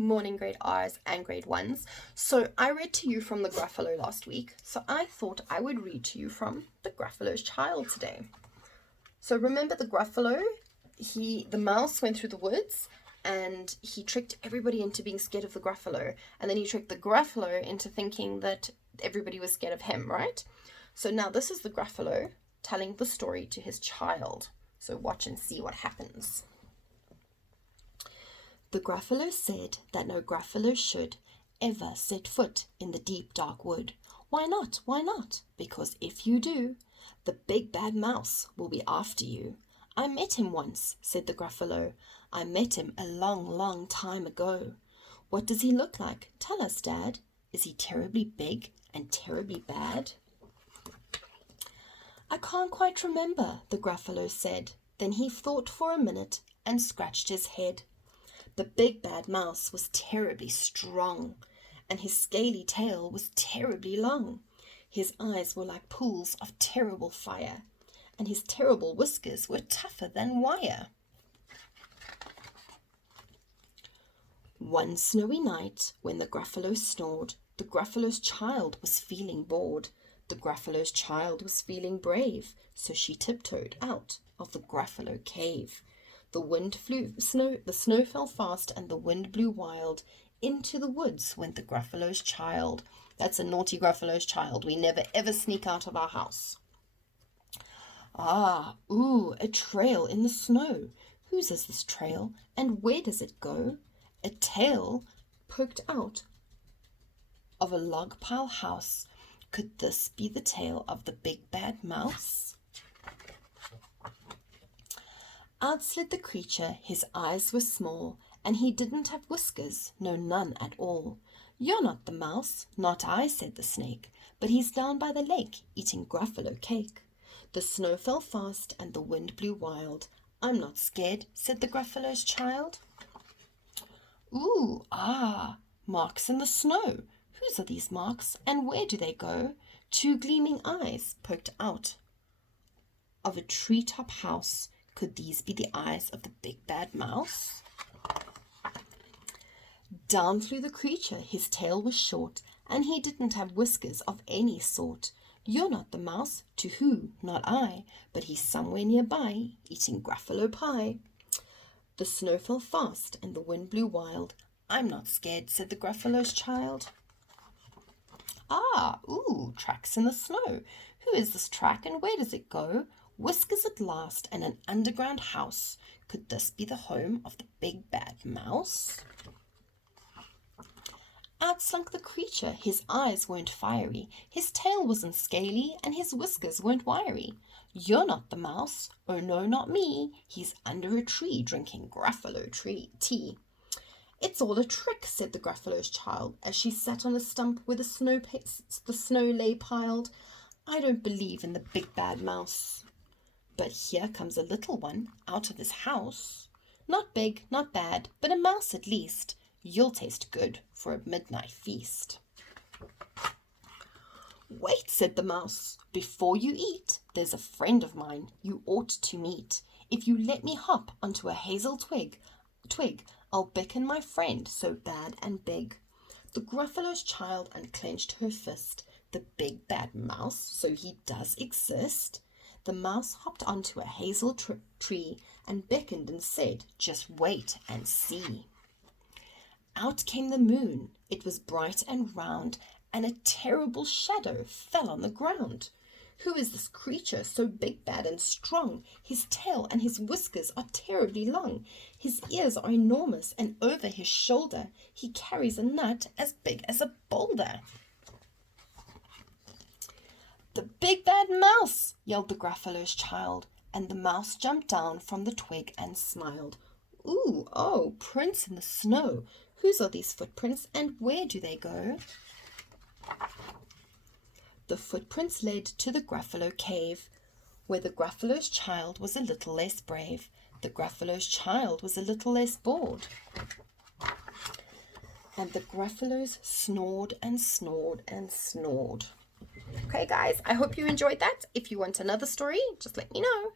Morning grade R's and grade 1s. So I read to you from the Gruffalo last week, so I thought I would read to you from the Gruffalos Child today. So remember the Gruffalo, the mouse went through the woods and he tricked everybody into being scared of the Gruffalo, and then he tricked the Gruffalo into thinking that everybody was scared of him, right? So now this is the Gruffalo telling the story to his child. So watch and see what happens. The Gruffalo said that no Gruffalo should ever set foot in the deep dark wood. Why not? Why not? Because if you do, the big bad mouse will be after you. I met him once, said the Gruffalo. I met him a long, long time ago. What does he look like? Tell us, Dad. Is he terribly big and terribly bad? I can't quite remember, the Gruffalo said. Then he thought for a minute and scratched his head. The big bad mouse was terribly strong, and his scaly tail was terribly long. His eyes were like pools of terrible fire, and his terrible whiskers were tougher than wire. One snowy night, when the Gruffalo snored, the Gruffalo's child was feeling bored. The Gruffalo's child was feeling brave, so she tiptoed out of the Gruffalo cave. The wind the snow fell fast, and the wind blew wild. Into the woods went the Gruffalo's child. That's a naughty Gruffalo's child. We never ever sneak out of our house. A trail in the snow. Whose is this trail, and where does it go? A tail poked out of a log pile house. Could this be the tail of the big bad mouse? Out slid the creature, his eyes were small, and he didn't have whiskers, no, none at all. You're not the mouse, not I, said the snake, but he's down by the lake, eating Gruffalo cake. The snow fell fast, and the wind blew wild. I'm not scared, said the Gruffalo's child. Marks in the snow. Whose are these marks, and where do they go? Two gleaming eyes poked out of a treetop house. Could these be the eyes of the big bad mouse? Down flew the creature, his tail was short, and he didn't have whiskers of any sort. You're not the mouse, to who? Not I, but he's somewhere nearby, eating Gruffalo pie. The snow fell fast, and the wind blew wild. I'm not scared, said the Gruffalo's child. Tracks in the snow. Who is this track, and where does it go? Whiskers at last, and an underground house. Could this be the home of the big bad mouse? Out slunk the creature, his eyes weren't fiery, his tail wasn't scaly, and his whiskers weren't wiry. You're not the mouse, oh no, not me, he's under a tree drinking Gruffalo tea. It's all a trick, said the Gruffalo's child, as she sat on a stump where the snow lay piled. I don't believe in the big bad mouse. But here comes a little one out of his house. Not big, not bad, but a mouse at least. You'll taste good for a midnight feast. Wait, said the mouse. Before you eat, there's a friend of mine you ought to meet. If you let me hop onto a hazel twig, I'll beckon my friend so bad and big. The Gruffalo's child unclenched her fist. The big bad mouse, so he does exist. The mouse hopped onto a hazel tree and beckoned and said, just wait and see. Out came the moon. It was bright and round, and a terrible shadow fell on the ground. Who is this creature so big, bad, and strong? His tail and his whiskers are terribly long. His ears are enormous, and over his shoulder he carries a nut as big as a boulder. The big bad mouse, yelled the Gruffalo's child, and the mouse jumped down from the twig and smiled. Prints in the snow. Whose are these footprints, and where do they go? The footprints led to the Gruffalo cave, where the Gruffalo's child was a little less brave. The Gruffalo's child was a little less bored. And the Gruffalos snored and snored and snored. Okay, guys, I hope you enjoyed that. If you want another story, just let me know.